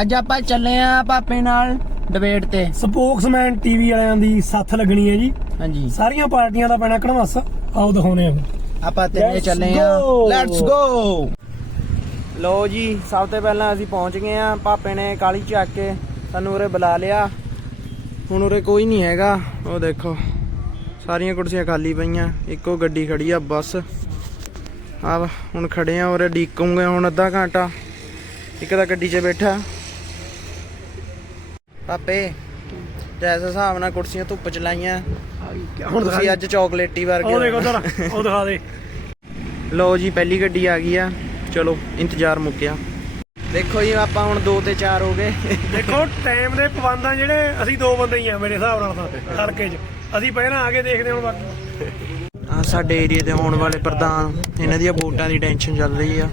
ਅੱਜ ਆਪਾਂ ਚੱਲੇ ਆ ਪਾਪੇ ਨਾਲ ਡਿਬੇਟ ਤੇ। ਸਪੋਕਸਮੈਨ ਟੀਵੀ ਵਾਲਿਆਂ ਦੀ ਸੱਥ ਲੱਗਣੀ ਹੈ ਜੀ। ਹਾਂਜੀ। ਸਾਰੀਆਂ ਪਾਰਟੀਆਂ ਦਾ ਪੈਣਾ ਕੜਮੱਸ ਆਓ ਦਿਖਾਉਣੇ ਆ ਆਪਾਂ ਤਿੰਨੇ ਚੱਲੇ ਆ! ਲੈਟਸ ਗੋ ਲੋ ਜੀ ਸਭ ਤੋਂ ਪਹਿਲਾਂ ਅਸੀਂ ਪਹੁੰਚ ਗਏ ਆ। ਪਾਪੇ ਨੇ ਕਾਲੀ ਚੱਕ ਕੇ ਸਾਨੂੰ ਉਰੇ ਬੁਲਾ ਲਿਆ। ਹੁਣ ਉਰੇ ਕੋਈ ਨਹੀਂ ਹੈਗਾ। ਉਹ ਦੇਖੋ ਸਾਰੀਆਂ ਕੁਰਸੀਆਂ ਖਾਲੀ ਪਈਆਂ। ਇੱਕੋ ਗੱਡੀ ਖੜੀ ਆ ਬੱਸ। ਆ ਹੁਣ ਖੜੇ ਆ ਉਰੇ ਡੀਕੂਗੇ ਹੁਣ ਅੱਧਾ ਘੰਟਾ। ਇੱਕ ਤਾਂ ਗੱਡੀ 'ਚ ਬੈਠਾ। ਪਾਪੇ ਜੈਸੇ ਹਿਸਾਬ ਨਾਲ ਕੁਰਸੀਆਂ ਧੁੱਪ ਚ ਲਾਈਆਂ। ਹੁਣ ਤੁਸੀਂ ਅੱਜ ਚਾਕਲੇਟੀ ਵਰਗੇ ਉਹ ਦੇਖੋ। ਉਧਰ ਉਹ ਦਿਖਾ ਦੇ। ਲੋ ਜੀ ਪਹਿਲੀ ਗੱਡੀ ਆ ਗਈ ਆ। ਚਲੋ ਇੰਤਜ਼ਾਰ ਮੁੱਕਿਆ। ਦੇਖੋ ਜੀ ਆਪਾਂ ਹੁਣ 2 ਤੇ 4 ਹੋ ਗਏ। ਦੇਖੋ ਟਾਈਮ ਦੇ ਪਾਬੰਦਾਂ ਜਿਹੜੇ ਅਸੀਂ ਦੋ ਬੰਦੇ ਹੀ ਆ ਮੇਰੇ ਹਿਸਾਬ ਨਾਲ ਤਾਂ ਹਲਕੇ 'ਚ। ਅਸੀਂ ਪਹਿਲਾਂ ਆ ਕੇ ਦੇਖਦੇ ਹਾਂ ਹੁਣ ਬਾਕੀ। ਆ ਸਾਡੇ ਏਰੀਆ ਦੇ ਆਉਣ ਵਾਲੇ ਪ੍ਰਧਾਨ ਇਹਨਾਂ ਦੀਆਂ ਵੋਟਾਂ ਦੀ ਟੈਨਸ਼ਨ ਚੱਲ ਰਹੀ ਆ।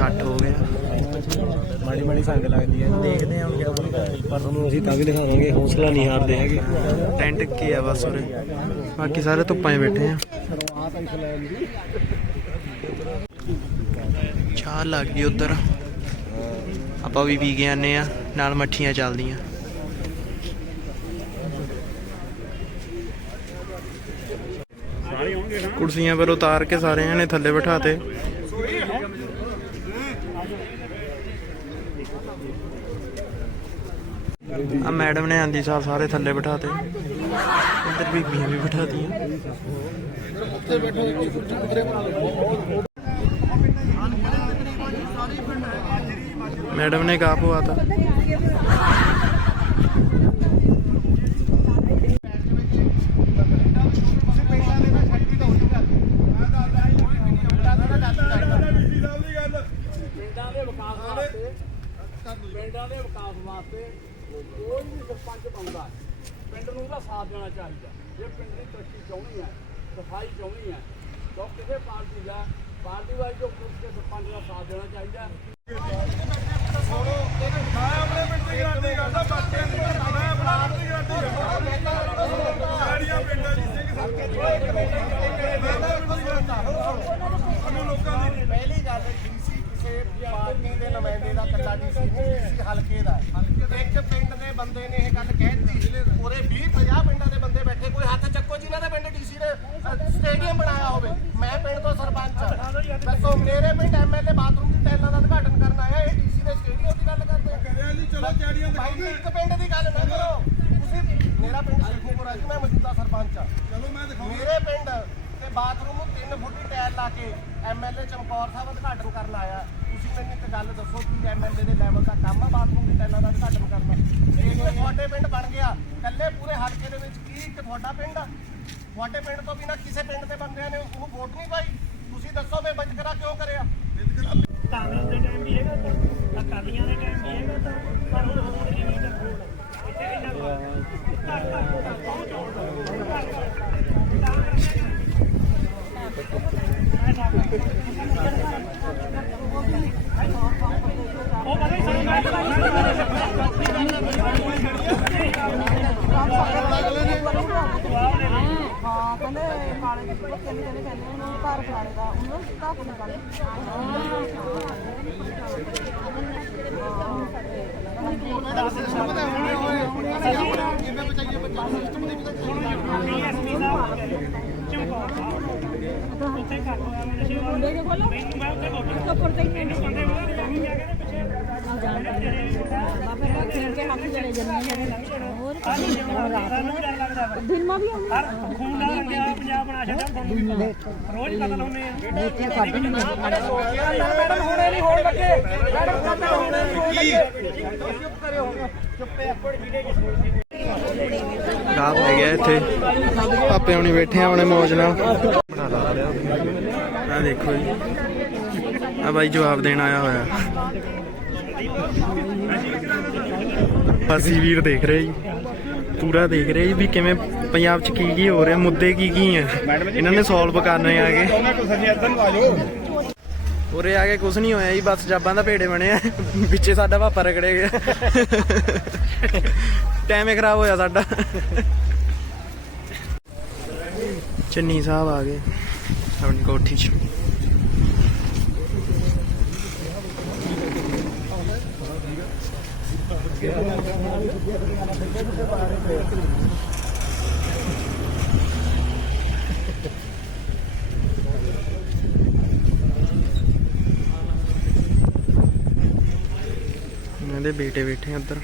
ਘੱਟ ਹੋ ਗਿਆ। ਮਾੜੀ ਮਾੜੀ ਸੰਗ ਲੱਗਦੀ ਹੈ। ਦੇਖਦੇ ਆ ਹੁਣ ਕਿਆ ਬਣਦਾ ਪਰ ਤੁਹਾਨੂੰ ਅਸੀਂ ਤਾਂ ਵੀ ਦਿਖਾਵਾਂਗੇ ਹੌਸਲਾ ਨਹੀਂ ਹਾਰਦੇ ਹੈਗੇ। ਟੈਂਟ ਕੀ ਆ ਬਸ ਉਰੇ। ਬਾਕੀ ਸਾਰੇ ਧੁੱਪਾਂ 'ਚ ਬੈਠੇ ਆ। ਚਾਹ ਲੱਗ ਗਈ ਉਧਰ। ਆਪਾਂ ਵੀ ਪੀ ਕੇ ਆਨੇ ਆ ਨਾਲ ਮੱਠੀਆਂ ਚੱਲਦੀਆਂ। ਕੁਰਸੀਆਂ ਪਰ ਉਤਾਰ ਕੇ ਸਾਰਿਆਂ ਨੇ ਥੱਲੇ ਬਿਠਾਤੇ। ਆ ਮੈਡਮ ਨੇ ਆਂਦੀ ਸਾਹਿਬ ਸਾਰੇ ਥੱਲੇ ਬਿਠਾਤੇ। ਇੱਧਰ ਬੀਬੀਆਂ ਵੀ ਬਿਠਾਤੀਆਂ। ਉੱਤੇ ਬੈਠੋ ਇੱਕ ਮੈਡਮ ਨੇ ਕਾ ਪਵਾਤਾ? ਪਿੰਡਾਂ ਦੇ ਵਿਕਾਸ ਵਾਸਤੇ ਕੋਈ ਵੀ ਸਰਪੰਚ ਬਣਦਾ ਪਿੰਡ ਨੂੰ ਉਹਦਾ ਸਾਥ ਦੇਣਾ ਚਾਹੀਦਾ ਜੇ ਪਿੰਡ ਦੀ ਤਰੱਕੀ ਚਾਹੁੰਦੀ ਹੈ, ਸਫ਼ਾਈ ਚਾਹੁੰਦੀ ਹੈ, ਤਾਂ ਉਹ ਕਿਸੇ ਪਾਰਟੀ ਦਾ, ਪਾਰਟੀ ਵਾਲੀ ਜੋ ਪੁਲਿਸ ਦੇ ਸਰਪੰਚ ਦਾ ਸਾਥ ਦੇਣਾ ਚਾਹੀਦਾ ਪਹਿਲੀ ਗੱਲ ਡੀਸੀ ਕਿਸੇ ਪਾਰਟੀ ਦੇ ਨੁਮਾਇੰਦੇ ਦਾ ਕੱਲਾ ਡੀਸੀ ਨਹੀਂ ਡੀਸੀ ਹਲਕੇ ਦਾ ਹੈ। ਇੱਕ ਪਿੰਡ ਦੇ ਬੰਦੇ ਨੇ ਇਹ ਗੱਲ ਕਹਿਤੀ ਪੂਰੇ 20 50 ਪਿੰਡਾਂ ਦੇ ਬੰਦੇ ਬੈਠੇ ਕੋਈ ਹੱਥ ਚੱਕੋ ਜਿਨ੍ਹਾਂ ਦੇ ਪਿੰਡ ਡੀਸੀ ਨੇ ਸਟੇਡੀਅਮ ਬਣਾਇਆ ਹੋਵੇ। ਮੈਂ ਪਿੰਡ ਤੋਂ ਸਰਪੰਚ ਹਾਂ। ਦੱਸੋ ਮੇਰੇ ਪਿੰਡ ਐਮਐਲਏ ਬਾਥਰੂਮ ਦੀ ਟੈਲਾਂ ਦਾ ਉਦਘਾਟਨ ਕਰਨ ਆਇਆ ਇਹ ਡੀਸੀ ਦੇ ਸਟੇਡੀਅਮ ਦੀ ਗੱਲ ਕਰਦੇ ਕਰਿਆ ਜੀ ਚਲੋ ਚਾੜੀਆਂ ਦਿਖਾਉਂਦੇ ਇੱਕ ਪਿੰਡ ਦੀ ਗੱਲ ਨਾ ਕਰੋ। ਤੁਸੀਂ ਮੇਰਾ ਪਿੰਡ ਸ਼ੇਖੂਪੁਰਾ ਜੀ ਮੈਂ ਮੌਜੂਦਾ ਸਰਪੰਚ ਹਾਂ। ਚਲੋ ਮੈਂ ਦਿਖਾਉਂਦਾ। ਮੇਰੇ ਪਿੰਡ ਤੇ ਬਾਥਰੂਮ ਨੂੰ 3 ਫੁੱਟੀ ਟਾਇਲ ਲਾ ਕੇ ਐਮਐਲਏ ਚਮਕੌਰ ਸਾਹਿਬ ਉਦਘਾਟਨ ਕਰਨ ਆਇਆ। ਗੱਲ ਦੱਸੋ ਕਿ ਐਮਐਲਏ ਦੇ ਲੈਵਲ ਦਾ ਕੰਮ ਆ ਬਾਥਰੂਮ ਦੀ ਟਾਇਲਾਂ ਦਾ ਉਦਘਾਟਨ ਕਰਨਾ ਇਹ ਤੁਹਾਡੇ ਪਿੰਡ ਬਣ ਗਿਆ ਕੱਲੇ ਪੂਰੇ ਹਲਕੇ ਦੇ ਵਿੱਚ ਕੀ ਇੱਕ ਤੁਹਾਡਾ ਪਿੰਡ ਆ ਤੁਹਾਡੇ ਪਿੰਡ ਤੋਂ ਬਿਨਾਂ ਕਿਸੇ ਪਿੰਡ ਦੇ ਬੰਦਿਆਂ ਨੇ ਉਹਨੂੰ ਵੋਟ ਨਹੀਂ ਪਾਈ ਤੁਸੀਂ ਦੱਸੋ ਵੀ ਵਿਤਕਰਾ ਕਿਉਂ ਕਰਿਆ ਕਾਂਗਰਸ ਦੇ ਟਾਈਮ ਵੀ ਹੈਗਾ ਤਾਂ ਅਕਾਲੀਆਂ ਦੇ ਟਾਈਮ ਵੀ ਹੈਗਾ ਤਾਂ ਪਰ ਹੁਣ ਹੁਣ ਨਹੀਂ ਨਹੀਂ ਤਾਂ ਇੱਥੇ ਇੰਨਾ ਉਹ ਪਤਾ ਹੀ ਸਾਨੂੰ ਮੈਂ ਹਾਂ ਕਹਿੰਦੇ ਕਾਲੇ ਦੀ ਕਹਿੰਦੇ ਕਹਿੰਦੇ ਕਹਿੰਦੇ ਉਹਨੂੰ ਘਰ ਫਲਾਣੇ ਦਾ ਉਹਨੂੰ ਘਰ ਨਹੀਂ ਕਾਲੇ ਡੀਐਸਪੀ ਸਾਹਿਬ ਚਮਕੌਰ ਸਾਹਿਬ ਉੱਥੇ ਘੱਟ ਹੋਇਆ ਮੈਨੂੰ ਸੀ ਵੀ ਜਾਣੀ ਹਰ ਖੂਨ ਦਾ ਲੱਗਿਆ ਪੰਜਾਬ ਬਣਾ ਛੱਡਿਆ ਤੁਹਾਨੂੰ ਰੋਜ਼ ਕਤਲ ਹੁੰਦੇ ਆ ਇੱਥੇ? ਕੱਢ ਨਹੀਂ ਮੈਡਮ ਹੁਣੇ ਨਹੀਂ ਹੋਣ ਲੱਗੇ ਮੈਡਮ ਕਤਲ ਹੁਣੇ ਨਹੀਂ ਹੋਣ ਲੱਗੇ ਗਾਹ ਪੈ ਗਿਆ ਇੱਥੇ ਪਾਪੇ ਹੁਣੀ ਬੈਠੇ ਆਪਣੇ ਮੌਜ ਨਾਲ। ਆ ਦੇਖੋ ਜੀ। ਆ ਬਾਈ ਜਵਾਬ ਦੇਣ ਆਇਆ ਹੋਇਆ। ਅਸੀਂ ਵੀਰ ਦੇਖ ਰਹੇ ਜੀ। ਪੂਰਾ ਦੇਖ ਰਹੇ ਜੀ ਵੀ ਕਿਵੇਂ ਪੰਜਾਬ 'ਚ ਕੀ ਕੀ ਹੋ ਰਿਹਾ, ਮੁੱਦੇ ਕੀ ਕੀ ਆ। ਇਹਨਾਂ ਨੇ ਸੋਲਵ ਕਰਨੇ ਆਗੇ ਉਰੇ ਆ ਕੇ ਕੁਝ ਨਹੀਂ ਹੋਇਆ ਜੀ, ਬਸ ਜਾਬਾਂ ਦਾ ਭੇੜੇ ਬਣੇ ਆ ਵਿੱਚੇ ਸਾਡਾ ਪਾਪਾ ਰਗੜੇ ਗਿਆ। ਟਾਈਮ ਖਰਾਬ ਹੋਇਆ ਸਾਡਾ। ਚੰਨੀ ਸਾਹਿਬ ਆ ਗਏ। ਆਪਣੀ ਕੋਠੀ 'ਚ। ਇਹਦੇ ਬੇਟੇ ਬੈਠੇ ਆ ਉੱਧਰ।